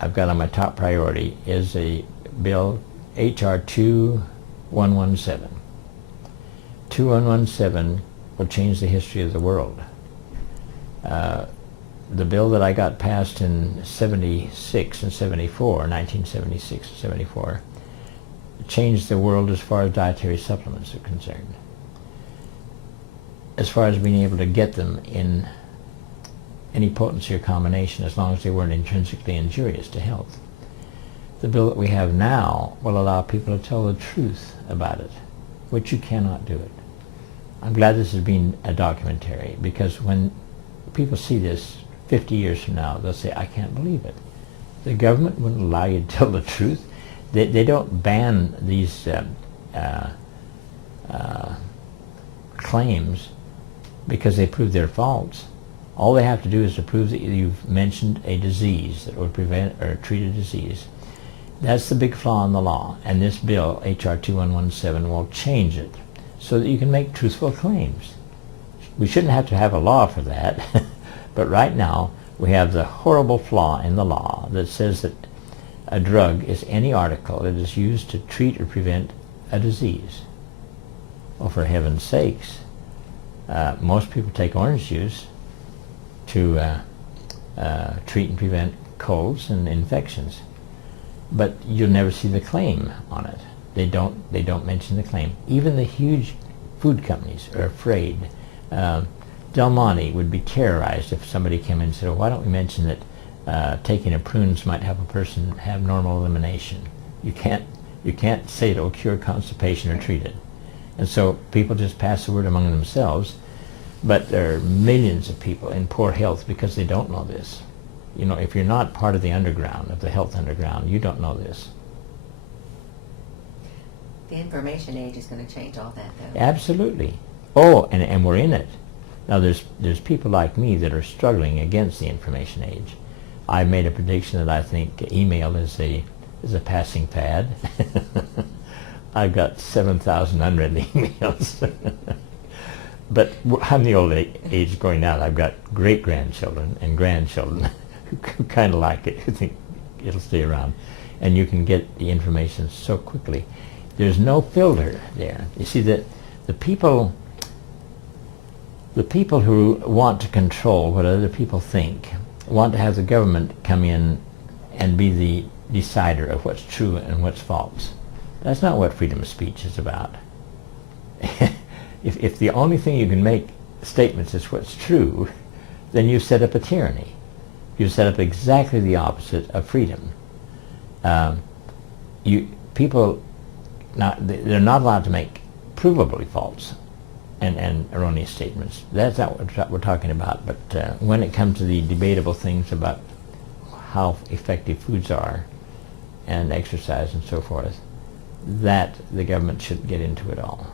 I've got on my top priority is a bill, HR2117. 2117 will change the history of the world. The bill that I got passed in 76 and 74, 1976 and 74, changed the world as far as dietary supplements are concerned. As far as being able to get them in any potency or combination, as long as they weren't intrinsically injurious to health. The bill that we have now will allow people to tell the truth about it, which you cannot do it. I'm glad this has been a documentary, because when people see this 50 years from now, they'll say, I can't believe it. The government wouldn't allow you to tell the truth. They don't ban these claims because they prove their faults. All they have to do is to prove that you've mentioned a disease that would prevent or treat a disease. That's the big flaw in the law, and this bill, HR 2117, will change it so that you can make truthful claims. We shouldn't have to have a law for that, but right now we have the horrible flaw in the law that says that a drug is any article that is used to treat or prevent a disease. Well, for heaven's sakes, most people take orange juice to treat and prevent colds and infections, but you'll never see the claim on it. They don't mention the claim. Even the huge food companies are afraid. Del Monte would be terrorized if somebody came in and said, well, why don't we mention that taking a prunes might have a person have normal elimination. You can't say it will cure constipation or treat it. And so people just pass the word among themselves, but there are millions of people in poor health because they don't know this. You know, if you're not part of the underground, of the health underground, you don't know this. The information age is going to change all that, though. Absolutely. Oh, and we're in it. Now there's people like me that are struggling against the information age. I made a prediction that I think email is a passing fad. I've got 7,000 unread emails. But I'm the old age going out. I've got great-grandchildren and grandchildren who kind of like it, who think it'll stay around. And you can get the information so quickly. There's no filter there. You see, the people who want to control what other people think want to have the government come in and be the decider of what's true and what's false. That's not what freedom of speech is about. If the only thing you can make statements is what's true, then you set up a tyranny. You set up exactly the opposite of freedom. People, they're not allowed to make provably false and erroneous statements. That's not what we're talking about. But when it comes to the debatable things about how effective foods are and exercise and so forth, that the government shouldn't get into at all.